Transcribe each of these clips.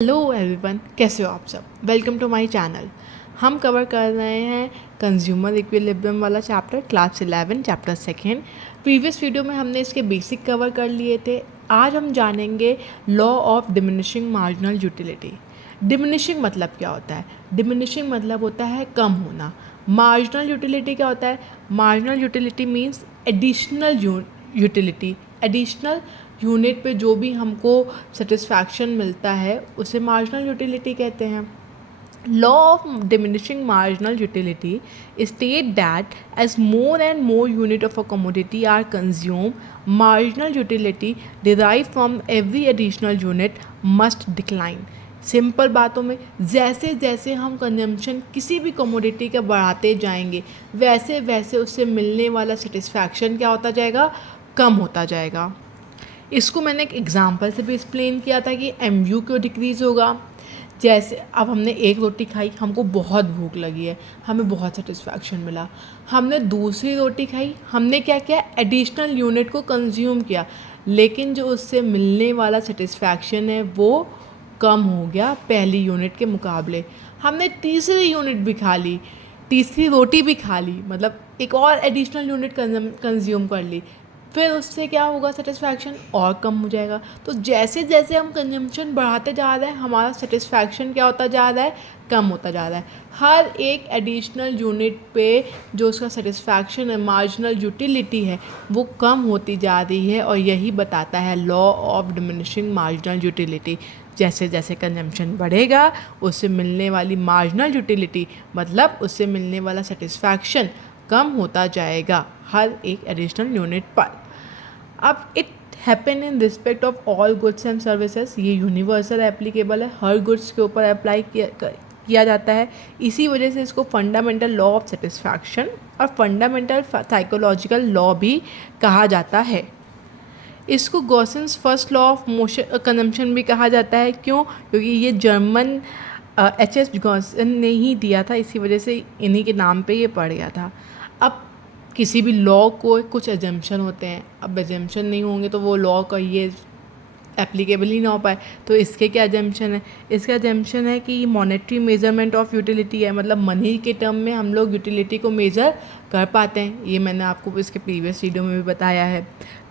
Hello everyone, कैसे हो आप सब। Welcome to my channel. हम कवर कर रहे हैं कंज्यूमर इक्विलिब्रियम वाला chapter, class 11 chapter second. Previous video में हमने इसके बेसिक कवर कर लिए थे। आज हम जानेंगे law of diminishing marginal utility. Diminishing मतलब क्या होता है? डिमिनिशिंग मतलब होता है कम होना। मार्जिनल यूटिलिटी क्या होता है? Marginal utility means additional utility. Additional unit पे जो भी हमको सेटिस्फैक्शन मिलता है उसे मार्जिनल यूटिलिटी कहते हैं। Law of diminishing marginal utility state that as more and more unit of a commodity are consume, marginal utility derive from every additional unit must decline. Simple बातों में, जैसे जैसे हम कंजम्पशन किसी भी कमोडिटी का बढ़ाते जाएंगे वैसे वैसे उससे मिलने वाला सेटिस्फैक्शन क्या होता जाएगा? कम होता जाएगा। इसको मैंने एक एग्जांपल से भी एक्सप्लेन किया था कि MU क्यों डिक्रीज़ होगा। जैसे अब हमने एक रोटी खाई, हमको बहुत भूख लगी है, हमें बहुत सेटिस्फैक्शन मिला। हमने दूसरी रोटी खाई, हमने क्या किया? एडिशनल यूनिट को कंज्यूम किया, लेकिन जो उससे मिलने वाला सेटिस्फैक्शन है वो कम हो गया पहली यूनिट के मुकाबले। हमने तीसरी यूनिट भी खा ली, तीसरी रोटी भी खा ली, मतलब एक और एडिशनल यूनिट कंज्यूम कर ली, फिर उससे क्या होगा? सेटिस्फैक्शन और कम हो जाएगा। तो जैसे जैसे हम कंजम्पशन बढ़ाते जा रहे हैं हमारा सेटिस्फैक्शन क्या होता जा रहा है? कम होता जा रहा है। हर एक एडिशनल यूनिट पे जो उसका सेटिस्फैक्शन है, मार्जिनल यूटिलिटी है, वो कम होती जा रही है। और यही बताता है law of diminishing marginal utility. जैसे जैसे कंजम्पशन बढ़ेगा उससे मिलने वाली मार्जिनल यूटिलिटी मतलब उससे मिलने वाला सेटिस्फैक्शन कम होता जाएगा हर एक एडिशनल यूनिट पर। अब it happen in respect of all goods and services. ये यूनिवर्सल एप्लीकेबल है, हर गुड्स के ऊपर अप्लाई किया जाता है। इसी वजह से इसको फंडामेंटल लॉ ऑफ सेटिस्फैक्शन और फंडामेंटल साइकोलॉजिकल लॉ भी कहा जाता है। इसको Gossen's first law of motion consumption भी कहा जाता है। क्यों? क्योंकि ये जर्मन HS गॉसन ने ही दिया था, इसी वजह से इन्हीं के नाम पे ये पड़ गया था। अब किसी भी लॉ को कुछ एजम्पशन होते हैं, अब एजम्पशन नहीं होंगे तो वो लॉ का ये एप्लीकेबल ही ना हो पाए। तो इसके क्या एजम्पशन है? इसका एजम्पशन है कि मॉनेटरी मेजरमेंट ऑफ यूटिलिटी है, मतलब मनी के टर्म में हम लोग यूटिलिटी को मेज़र कर पाते हैं। ये मैंने आपको इसके प्रीवियस वीडियो में भी बताया है।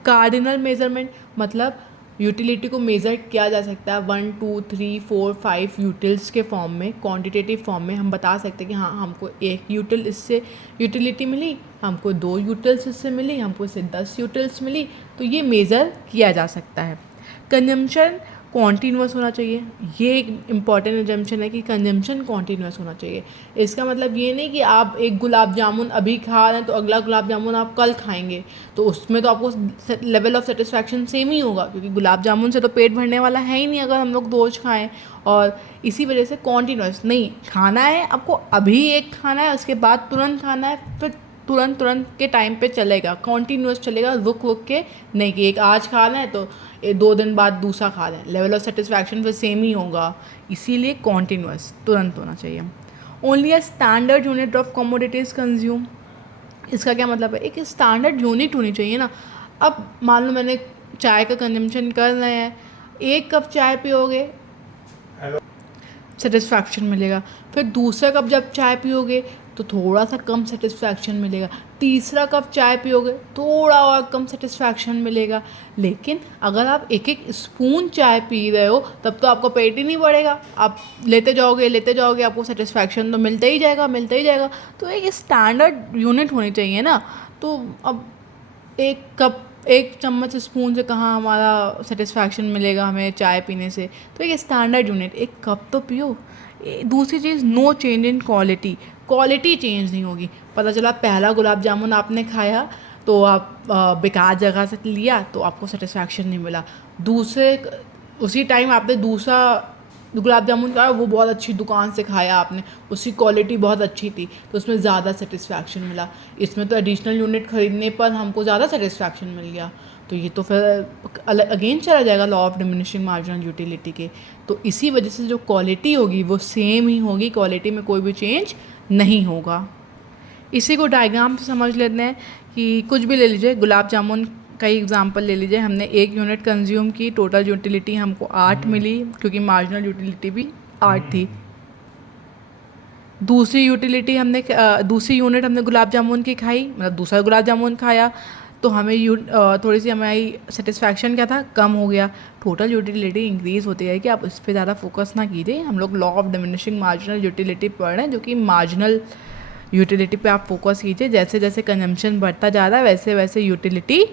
कार्डिनल मेजरमेंट मतलब यूटिलिटी को मेज़र किया जा सकता है 1 2 3 4 5 यूटिल्स के फॉर्म में, क्वांटिटेटिव फॉर्म में हम बता सकते हैं कि हाँ हमको एक यूटिल इससे यूटिलिटी मिली, हमको 2 यूटिल्स इससे मिली, हमको इससे 10 यूटिल्स मिली। तो ये मेज़र किया जा सकता है। कंजम्पशन कॉन्टीन्यूअस होना चाहिए। ये एक इम्पॉर्टेंट एजम्पशन है कि कंजम्पशन कॉन्टीन्यूअस होना चाहिए। इसका मतलब ये नहीं कि आप एक गुलाब जामुन अभी खा रहे हैं तो अगला गुलाब जामुन आप कल खाएंगे, तो उसमें तो आपको लेवल ऑफ सेटिस्फैक्शन सेम ही होगा, क्योंकि गुलाब जामुन से तो पेट भरने वाला है ही नहीं अगर हम लोग रोज़ खाएं। और इसी वजह से कॉन्टीन्यूअस नहीं खाना है, आपको अभी एक खाना है, उसके बाद तुरंत खाना है, फिर तुरंत तुरंत के टाइम पे चलेगा, कॉन्टीन्यूअस चलेगा, रुक रुक के नहीं कि एक आज खा रहे हैं तो 2 दिन बाद दूसरा खा रहे हैं, लेवल ऑफ सेटिस्फैक्शन फिर सेम ही होगा। इसीलिए कॉन्टीन्यूअस तुरंत होना चाहिए। Only a standard unit of commodities consume. इसका क्या मतलब है? एक स्टैंडर्ड यूनिट होनी चाहिए ना। अब मान लो मैंने चाय का कंजम्पशन कर रहे हैं, 1 कप चाय पियोगे सेटिस्फैक्शन मिलेगा, फिर दूसरा कप जब चाय पियोगे तो थोड़ा सा कम सेटिस्फैक्शन मिलेगा, तीसरा कप चाय पियोगे थोड़ा और कम सेटिस्फैक्शन मिलेगा। लेकिन अगर आप एक एक स्पून चाय पी रहे हो तब तो आपका पेट ही नहीं बढ़ेगा, आप लेते जाओगे आपको सेटिस्फैक्शन तो मिलता ही जाएगा, मिलता ही जाएगा। तो एक स्टैंडर्ड यूनिट होनी चाहिए ना। तो अब एक चम्मच स्पून से कहाँ हमारा सेटिस्फैक्शन मिलेगा हमें चाय पीने से। तो एक स्टैंडर्ड यूनिट, एक कप तो पियो। दूसरी चीज़, no change in quality. Quality change नहीं होगी। पता चला पहला गुलाब जामुन आपने खाया तो आप बेकार जगह से लिया तो आपको सेटिस्फैक्शन नहीं मिला, दूसरे उसी टाइम आपने दूसरा गुलाब जामुन खाया, वो बहुत अच्छी दुकान से खाया आपने, उसकी क्वालिटी बहुत अच्छी थी तो उसमें ज़्यादा सेटिस्फैक्शन मिला। इसमें तो एडिशनल यूनिट ख़रीदने पर हमको ज़्यादा सेटिस्फैक्शन मिल गया, तो ये तो फिर अगेन चला जाएगा law of diminishing marginal utility के। तो इसी वजह से जो क्वालिटी होगी वो सेम ही होगी, क्वालिटी में कोई भी चेंज नहीं होगा। इसी को डायग्राम से समझ लेते हैं कि कुछ भी ले लीजिए, गुलाब जामुन कई एग्जांपल ले लीजिए, हमने 1 यूनिट कंज्यूम की, टोटल यूटिलिटी हमको 8 मिली क्योंकि मार्जिनल यूटिलिटी भी 8 थी। दूसरी यूनिट हमने गुलाब जामुन की खाई, मतलब दूसरा गुलाब जामुन खाया, तो हमें थोड़ी सी हमारी सेटिस्फैक्शन क्या था, कम हो गया। टोटल यूटिलिटी इंक्रीज़ होती है कि आप उस पर ज़्यादा फोकस ना कीजिए। हम लोग law of diminishing marginal utility पढ़ रहे हैं, जो कि मार्जिनल यूटिलिटी पे आप फोकस कीजिए। जैसे जैसे कंजम्पशन बढ़ता जा रहा है वैसे वैसे यूटिलिटी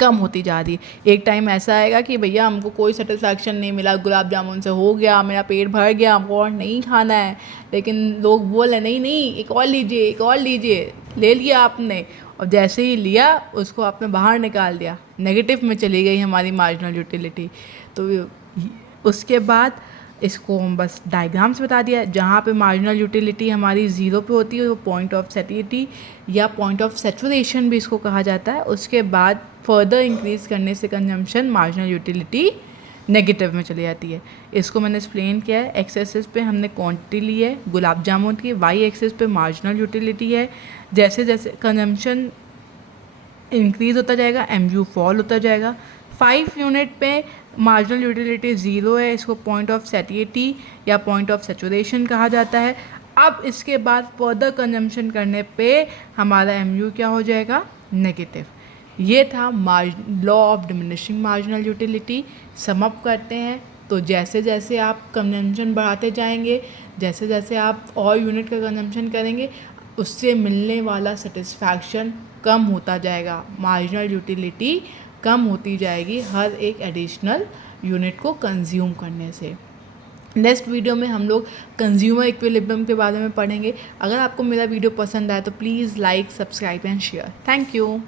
कम होती जा रही है। एक टाइम ऐसा आएगा कि भैया हमको कोई सेटिस्फैक्शन नहीं मिला, गुलाब जामुन से हो गया, मेरा पेट भर गया, हमको और नहीं खाना है, लेकिन लोग बोले नहीं नहीं एक और लीजिए, एक और लीजिए। ले लिया आपने, और जैसे ही लिया उसको आपने बाहर निकाल दिया, नेगेटिव में चली गई हमारी मार्जिनल यूटिलिटी। तो उसके बाद इसको हम बस डायग्राम से बता दिया। जहाँ पे मार्जिनल यूटिलिटी हमारी 0 पे होती है वो पॉइंट ऑफ सैटिस्फैक्शन या पॉइंट ऑफ सैचुरेशन भी इसको कहा जाता है। उसके बाद फर्दर इंक्रीज़ करने से कंजम्पशन मार्जिनल यूटिलिटी नेगेटिव में चली जाती है। इसको मैंने एक्सप्लेन किया है। एक्स एक्सिस पे हमने क्वांटिटी ली है गुलाब जामुन की, वाई एक्सिस पे मार्जिनल यूटिलिटी है। जैसे जैसे कंजम्पशन इंक्रीज़ होता जाएगा एमयू फॉल होता जाएगा। 5 यूनिट पे मार्जिनल यूटिलिटी 0 है, इसको पॉइंट ऑफ सैटिस्फैक्शन या पॉइंट ऑफ सैचुरेशन कहा जाता है। अब इसके बाद फर्दर कंजम्पशन करने पे हमारा एमयू क्या हो जाएगा, नेगेटिव। ये था law of diminishing marginal utility. Sum up करते हैं तो जैसे जैसे आप कंजम्पशन बढ़ाते जाएंगे, जैसे जैसे आप और यूनिट का कंजम्पशन करेंगे, उससे मिलने वाला सेटिस्फैक्शन कम होता जाएगा, मार्जिनल यूटिलिटी कम होती जाएगी हर एक एडिशनल यूनिट को कंज्यूम करने से। नेक्स्ट वीडियो में हम लोग कंज्यूमर इक्विलिब्रियम के बारे में पढ़ेंगे। अगर आपको मेरा वीडियो पसंद आए तो please like, subscribe and share. Thank you.